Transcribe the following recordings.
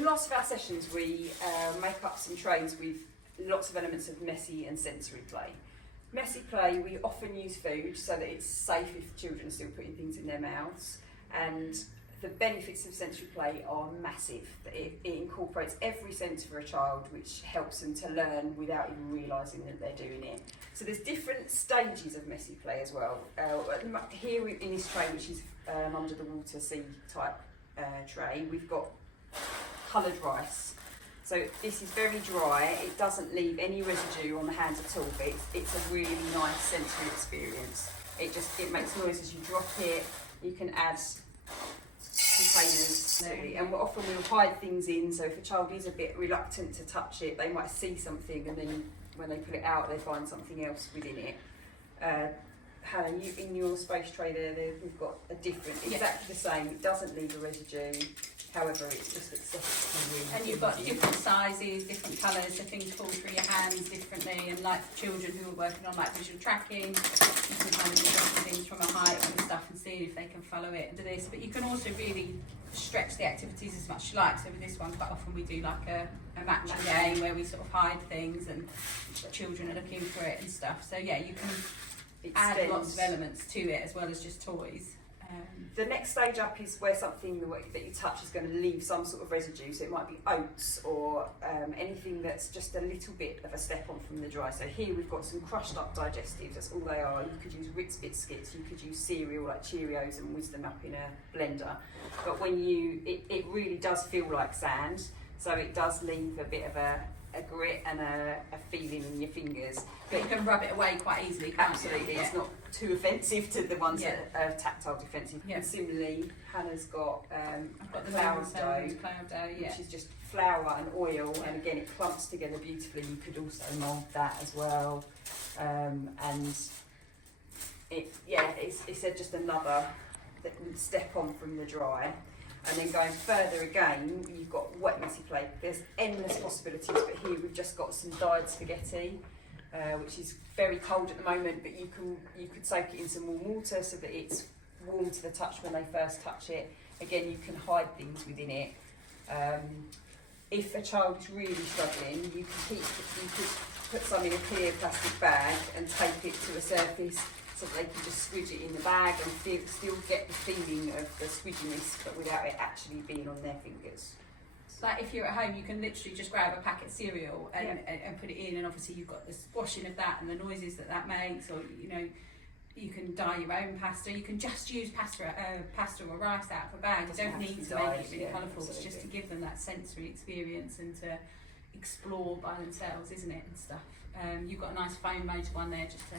in lots of our sessions we make up some trays with lots of elements of messy and sensory play. Messy play, we often use food so that it's safe if children are still putting things in their mouths, and the benefits of sensory play are massive. It incorporates every sense for a child, which helps them to learn without even realising that they're doing it. So there's different stages of messy play as well. Here in this tray, which is under the water sea type tray, we've got coloured rice. So this is very dry, it doesn't leave any residue on the hands at all, but it's a really nice sensory experience. It makes noise as you drop it. You can add containers, and often we'll hide things in, so if a child is a bit reluctant to touch it, they might see something and then when they pull it out they find something else within it. Hannah, in your space tray there, we've got a different, exactly the same, it doesn't leave a residue, however it's just really. And you've got different sizes, different colours, so things fall through your hands differently, and like for children who are working on like visual tracking, you can kind of do things from a height and stuff and see if they can follow it and do this, but you can also really stretch the activities as much as you like. So with this one, quite often we do like a matching game where we sort of hide things and children are looking for it and stuff. So yeah, you can add lots of elements to it as well as just toys. The next stage up is where something that you touch is going to leave some sort of residue, so it might be oats or anything that's just a little bit of a step on from the dry. So here we've got some crushed up digestives, that's all they are. You could use Ritz biscuits, you could use cereal like Cheerios and whiz them up in a blender. But when it really does feel like sand, so it does leave a bit of a grit and a feeling in your fingers. But you can rub it away quite easily, can't Absolutely, you? it's not too offensive to the ones that are tactile defensive. Yeah. And similarly, Hannah's got I've got the flour cloud dough, which is just flour and oil, and again it clumps together beautifully. You could also mould that as well, and it's just another step on from the dry. And then going further again, you've got wet messy play. There's endless possibilities, but here we've just got some dyed spaghetti, which is very cold at the moment, but you could soak it in some warm water so that it's warm to the touch when they first touch it. Again, you can hide things within it. If a child is really struggling, you could put some in a clear plastic bag and tape it to a surface so that they can just squidge it in the bag and still get the feeling of the squidginess, but without it actually being on their fingers. Like if you're at home, you can literally just grab a packet of cereal and put it in, and obviously you've got the squashing of that and the noises that makes, or you can dye your own pasta. You can just use pasta or rice out of a bag. You don't need to make it really colourful. It's just to give them that sensory experience and to explore by themselves, isn't it, and stuff. You've got a nice foam motor one there just to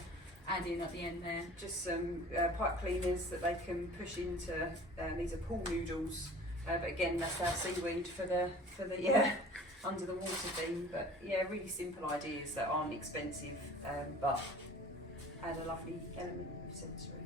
add in at the end there. Just some pipe cleaners that they can push into. These are pool noodles, but again that's our seaweed for the under the water theme. But yeah, really simple ideas that aren't expensive, but add a lovely element of sensory.